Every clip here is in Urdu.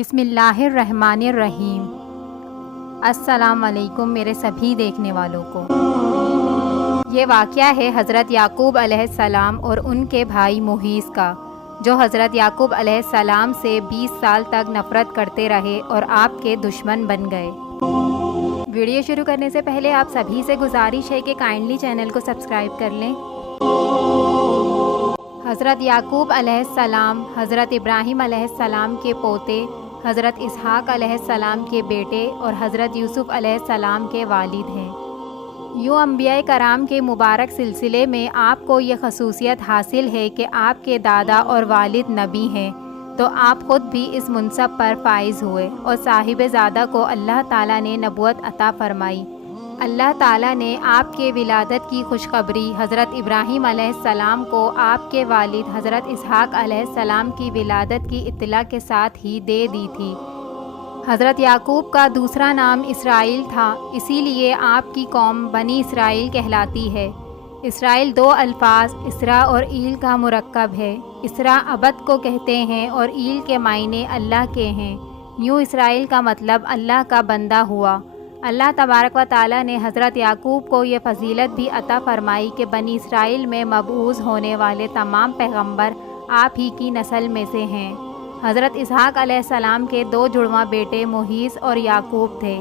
بسم اللہ الرحمن الرحیم۔ السلام علیکم میرے سبھی دیکھنے والوں کو۔ یہ واقعہ ہے حضرت یعقوب علیہ السلام اور ان کے بھائی محیص کا، جو حضرت یعقوب علیہ السلام سے 20 سال تک نفرت کرتے رہے اور آپ کے دشمن بن گئے۔ ویڈیو شروع کرنے سے پہلے آپ سبھی سے گزارش ہے کہ کائنڈلی چینل کو سبسکرائب کر لیں۔ حضرت یعقوب علیہ السلام حضرت ابراہیم علیہ السلام کے پوتے، حضرت اسحاق علیہ السلام کے بیٹے اور حضرت یوسف علیہ السلام کے والد ہیں۔ یوں انبیاء کرام کے مبارک سلسلے میں آپ کو یہ خصوصیت حاصل ہے کہ آپ کے دادا اور والد نبی ہیں، تو آپ خود بھی اس منصب پر فائز ہوئے اور صاحب زادہ کو اللہ تعالیٰ نے نبوت عطا فرمائی۔ اللہ تعالیٰ نے آپ کے ولادت کی خوشخبری حضرت ابراہیم علیہ السلام کو آپ کے والد حضرت اسحاق علیہ السلام کی ولادت کی اطلاع کے ساتھ ہی دے دی تھی۔ حضرت یعقوب کا دوسرا نام اسرائیل تھا، اسی لیے آپ کی قوم بنی اسرائیل کہلاتی ہے۔ اسرائیل دو الفاظ اسرا اور ایل کا مرکب ہے۔ اسرا عبد کو کہتے ہیں اور ایل کے معنی اللہ کے ہیں۔ یوں اسرائیل کا مطلب اللہ کا بندہ ہوا۔ اللہ تبارک و تعالیٰ نے حضرت یعقوب کو یہ فضیلت بھی عطا فرمائی کہ بنی اسرائیل میں مبعوث ہونے والے تمام پیغمبر آپ ہی کی نسل میں سے ہیں۔ حضرت اسحاق علیہ السلام کے دو جڑواں بیٹے محیص اور یعقوب تھے۔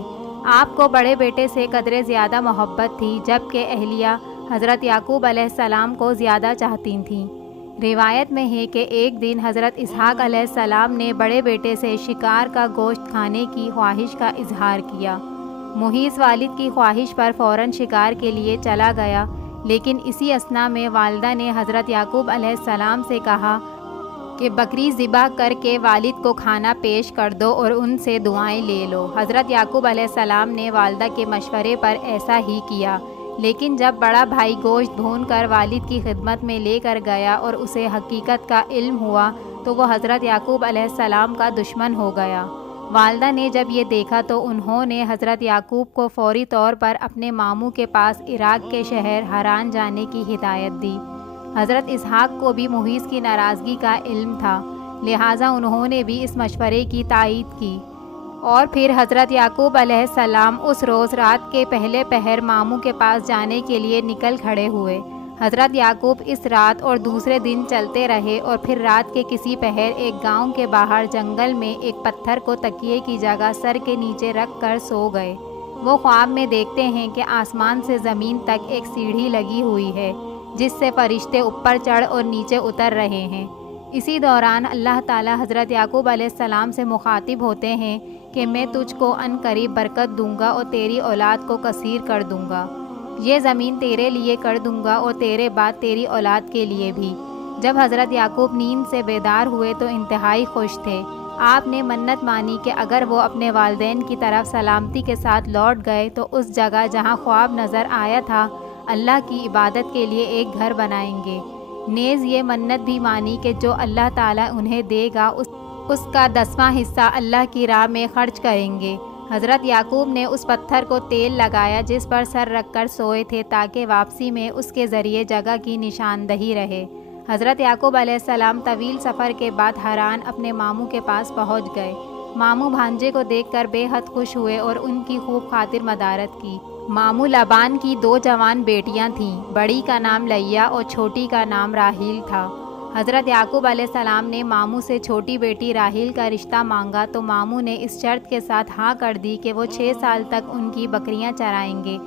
آپ کو بڑے بیٹے سے قدرے زیادہ محبت تھی، جبکہ اہلیہ حضرت یعقوب علیہ السلام کو زیادہ چاہتی تھیں۔ روایت میں ہے کہ ایک دن حضرت اسحاق علیہ السلام نے بڑے بیٹے سے شکار کا گوشت کھانے کی خواہش کا اظہار کیا۔ محیص والد کی خواہش پر فوراً شکار کے لیے چلا گیا، لیکن اسی اثناء میں والدہ نے حضرت یعقوب علیہ السلام سے کہا کہ بکری ذبح کر کے والد کو کھانا پیش کر دو اور ان سے دعائیں لے لو۔ حضرت یعقوب علیہ السلام نے والدہ کے مشورے پر ایسا ہی کیا، لیکن جب بڑا بھائی گوشت بھون کر والد کی خدمت میں لے کر گیا اور اسے حقیقت کا علم ہوا تو وہ حضرت یعقوب علیہ السلام کا دشمن ہو گیا۔ والدہ نے جب یہ دیکھا تو انہوں نے حضرت یعقوب کو فوری طور پر اپنے ماموں کے پاس عراق کے شہر حران جانے کی ہدایت دی۔ حضرت اسحاق کو بھی محیص کی ناراضگی کا علم تھا، لہٰذا انہوں نے بھی اس مشورے کی تائید کی، اور پھر حضرت یعقوب علیہ السلام اس روز رات کے پہلے پہر ماموں کے پاس جانے کے لیے نکل کھڑے ہوئے۔ حضرت یعقوب اس رات اور دوسرے دن چلتے رہے اور پھر رات کے کسی پہر ایک گاؤں کے باہر جنگل میں ایک پتھر کو تکیے کی جگہ سر کے نیچے رکھ کر سو گئے۔ وہ خواب میں دیکھتے ہیں کہ آسمان سے زمین تک ایک سیڑھی لگی ہوئی ہے، جس سے فرشتے اوپر چڑھ اور نیچے اتر رہے ہیں۔ اسی دوران اللہ تعالیٰ حضرت یعقوب علیہ السلام سے مخاطب ہوتے ہیں کہ میں تجھ کو عن قریب برکت دوں گا اور تیری اولاد کو کثیر کر دوں گا۔ یہ زمین تیرے لیے کر دوں گا اور تیرے بعد تیری اولاد کے لیے بھی۔ جب حضرت یعقوب نیند سے بیدار ہوئے تو انتہائی خوش تھے۔ آپ نے منت مانی کہ اگر وہ اپنے والدین کی طرف سلامتی کے ساتھ لوٹ گئے تو اس جگہ جہاں خواب نظر آیا تھا اللہ کی عبادت کے لیے ایک گھر بنائیں گے۔ نیز یہ منت بھی مانی کہ جو اللہ تعالیٰ انہیں دے گا اس کا 10واں حصہ اللہ کی راہ میں خرچ کریں گے۔ حضرت یعقوب نے اس پتھر کو تیل لگایا جس پر سر رکھ کر سوئے تھے تاکہ واپسی میں اس کے ذریعے جگہ کی نشاندہی رہے۔ حضرت یعقوب علیہ السلام طویل سفر کے بعد حران اپنے ماموں کے پاس پہنچ گئے۔ ماموں بھانجے کو دیکھ کر بے حد خوش ہوئے اور ان کی خوب خاطر مدارت کی۔ ماموں لبان کی دو جوان بیٹیاں تھیں، بڑی کا نام لیا اور چھوٹی کا نام راحیل تھا۔ حضرت یعقوب علیہ السلام نے ماموں سے چھوٹی بیٹی راحیل کا رشتہ مانگا تو ماموں نے اس شرط کے ساتھ ہاں کر دی کہ وہ 6 سال تک ان کی بکریاں چرائیں گے۔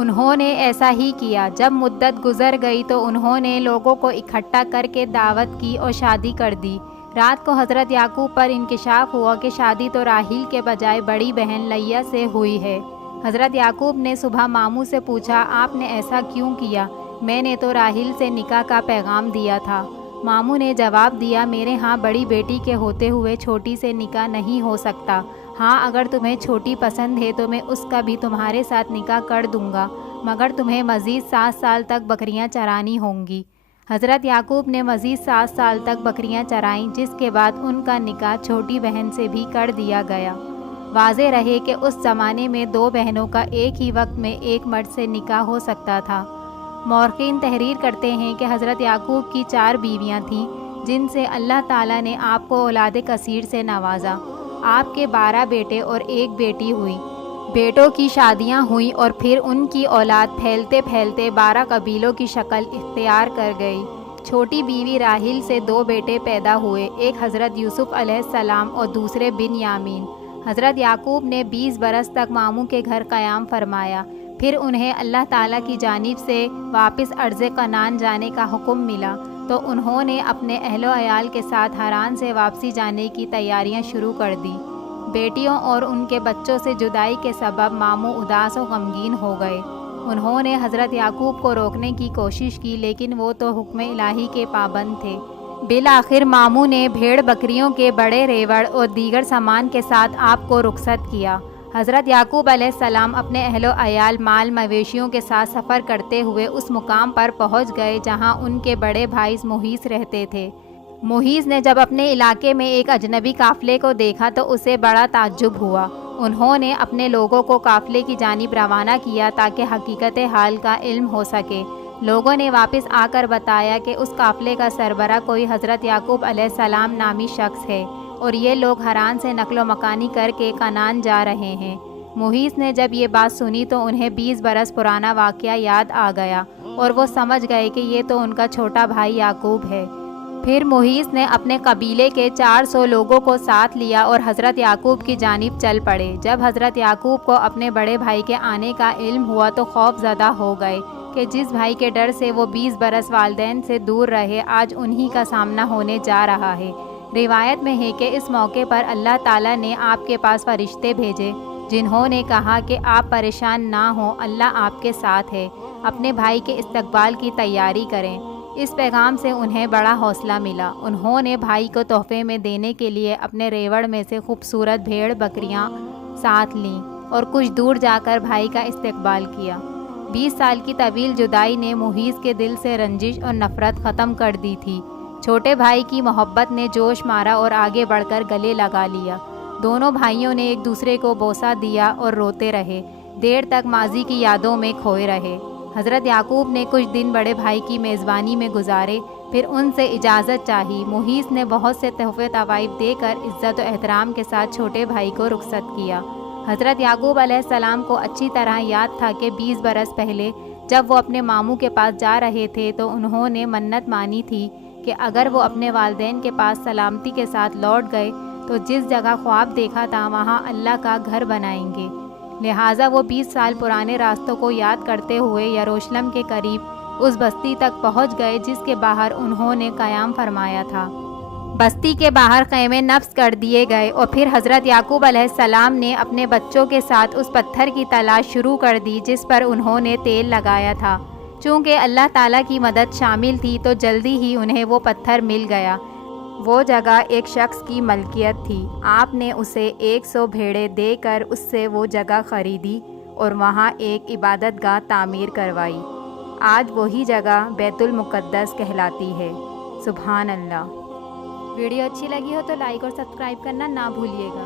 انہوں نے ایسا ہی کیا۔ جب مدت گزر گئی تو انہوں نے لوگوں کو اکٹھا کر کے دعوت کی اور شادی کر دی۔ رات کو حضرت یعقوب پر انکشاف ہوا کہ شادی تو راحیل کے بجائے بڑی بہن لیا سے ہوئی ہے۔ حضرت یعقوب نے صبح ماموں سے پوچھا، آپ نے ایسا کیوں کیا؟ میں نے تو راحیل سے نکاح کا پیغام دیا تھا۔ ماموں نے جواب دیا، میرے ہاں بڑی بیٹی کے ہوتے ہوئے چھوٹی سے نکاح نہیں ہو سکتا۔ ہاں اگر تمہیں چھوٹی پسند ہے تو میں اس کا بھی تمہارے ساتھ نکاح کر دوں گا، مگر تمہیں مزید 7 سال تک بکریاں چرانی ہوں گی۔ حضرت یعقوب نے مزید 7 سال تک بکریاں چرائیں، جس کے بعد ان کا نکاح چھوٹی بہن سے بھی کر دیا گیا۔ واضح رہے کہ اس زمانے میں 2 بہنوں کا ایک ہی وقت میں ایک مرد سے نکاح ہو سکتا تھا۔ مورخین تحریر کرتے ہیں کہ حضرت یعقوب کی 4 بیویاں تھیں، جن سے اللہ تعالیٰ نے آپ کو اولاد کثیر سے نوازا۔ آپ کے 12 بیٹے اور 1 بیٹی ہوئی۔ بیٹوں کی شادیاں ہوئیں اور پھر ان کی اولاد پھیلتے پھیلتے 12 قبیلوں کی شکل اختیار کر گئی۔ چھوٹی بیوی راحیل سے 2 بیٹے پیدا ہوئے، ایک حضرت یوسف علیہ السلام اور دوسرے بنیامین۔ حضرت یعقوب نے 20 برس تک ماموں کے گھر قیام فرمایا، پھر انہیں اللہ تعالیٰ کی جانب سے واپس ارض کنعان جانے کا حکم ملا تو انہوں نے اپنے اہل و عیال کے ساتھ حران سے واپسی جانے کی تیاریاں شروع کر دیں۔ بیٹیوں اور ان کے بچوں سے جدائی کے سبب ماموں اداس و غمگین ہو گئے۔ انہوں نے حضرت یعقوب کو روکنے کی کوشش کی لیکن وہ تو حکم الہی کے پابند تھے۔ بالآخر ماموں نے بھیڑ بکریوں کے بڑے ریوڑ اور دیگر سامان کے ساتھ آپ کو رخصت کیا۔ حضرت یعقوب علیہ السلام اپنے اہل و عیال مال مویشیوں کے ساتھ سفر کرتے ہوئے اس مقام پر پہنچ گئے جہاں ان کے بڑے بھائی محیص رہتے تھے۔ محیص نے جب اپنے علاقے میں ایک اجنبی قافلے کو دیکھا تو اسے بڑا تعجب ہوا۔ انہوں نے اپنے لوگوں کو قافلے کی جانب روانہ کیا تاکہ حقیقت حال کا علم ہو سکے۔ لوگوں نے واپس آ کر بتایا کہ اس قافلے کا سربراہ کوئی حضرت یعقوب علیہ السلام نامی شخص ہے اور یہ لوگ حران سے نقل و مکانی کر کے کنعان جا رہے ہیں۔ محیص نے جب یہ بات سنی تو انہیں 20 برس پرانا واقعہ یاد آ گیا اور وہ سمجھ گئے کہ یہ تو ان کا چھوٹا بھائی یعقوب ہے۔ پھر محیص نے اپنے قبیلے کے 400 لوگوں کو ساتھ لیا اور حضرت یعقوب کی جانب چل پڑے۔ جب حضرت یعقوب کو اپنے بڑے بھائی کے آنے کا علم ہوا تو خوف زدہ ہو گئے کہ جس بھائی کے ڈر سے وہ 20 برس والدین سے دور رہے آج انہی کا سامنا ہونے جا رہا ہے۔ روایت میں ہے کہ اس موقع پر اللہ تعالیٰ نے آپ کے پاس فرشتے بھیجے جنہوں نے کہا کہ آپ پریشان نہ ہوں، اللہ آپ کے ساتھ ہے، اپنے بھائی کے استقبال کی تیاری کریں۔ اس پیغام سے انہیں بڑا حوصلہ ملا۔ انہوں نے بھائی کو تحفے میں دینے کے لیے اپنے ریوڑ میں سے خوبصورت بھیڑ بکریاں ساتھ لیں اور کچھ دور جا کر بھائی کا استقبال کیا۔ 20 سال کی طویل جدائی نے محیص کے دل سے رنجش اور نفرت ختم کر دی تھی۔ چھوٹے بھائی کی محبت نے جوش مارا اور آگے بڑھ کر گلے لگا لیا۔ دونوں بھائیوں نے ایک دوسرے کو بوسہ دیا اور روتے رہے، دیر تک ماضی کی یادوں میں کھوئے رہے۔ حضرت یعقوب نے کچھ دن بڑے بھائی کی میزبانی میں گزارے، پھر ان سے اجازت چاہی۔ محیص نے بہت سے تحفے تحائف دے کر عزت و احترام کے ساتھ چھوٹے بھائی کو رخصت کیا۔ حضرت یعقوب علیہ السلام کو اچھی طرح یاد تھا کہ 20 برس پہلے جب وہ اپنے ماموں کے پاس جا رہے تھے تو انہوں نے منت مانی تھی کہ اگر وہ اپنے والدین کے پاس سلامتی کے ساتھ لوٹ گئے تو جس جگہ خواب دیکھا تھا وہاں اللہ کا گھر بنائیں گے۔ لہٰذا وہ 20 سال پرانے راستوں کو یاد کرتے ہوئے یروشلم کے قریب اس بستی تک پہنچ گئے جس کے باہر انہوں نے قیام فرمایا تھا۔ بستی کے باہر خیمے نصب کر دیے گئے اور پھر حضرت یعقوب علیہ السلام نے اپنے بچوں کے ساتھ اس پتھر کی تلاش شروع کر دی جس پر انہوں نے تیل لگایا تھا۔ چونکہ اللہ تعالیٰ کی مدد شامل تھی تو جلدی ہی انہیں وہ پتھر مل گیا۔ وہ جگہ ایک شخص کی ملکیت تھی۔ آپ نے اسے 100 بھیڑیں دے کر اس سے وہ جگہ خریدی اور وہاں ایک عبادت گاہ تعمیر کروائی۔ آج وہی جگہ بیت المقدس کہلاتی ہے۔ سبحان اللہ۔ ویڈیو اچھی لگی ہو تو لائک اور سبسکرائب کرنا نہ بھولیے گا۔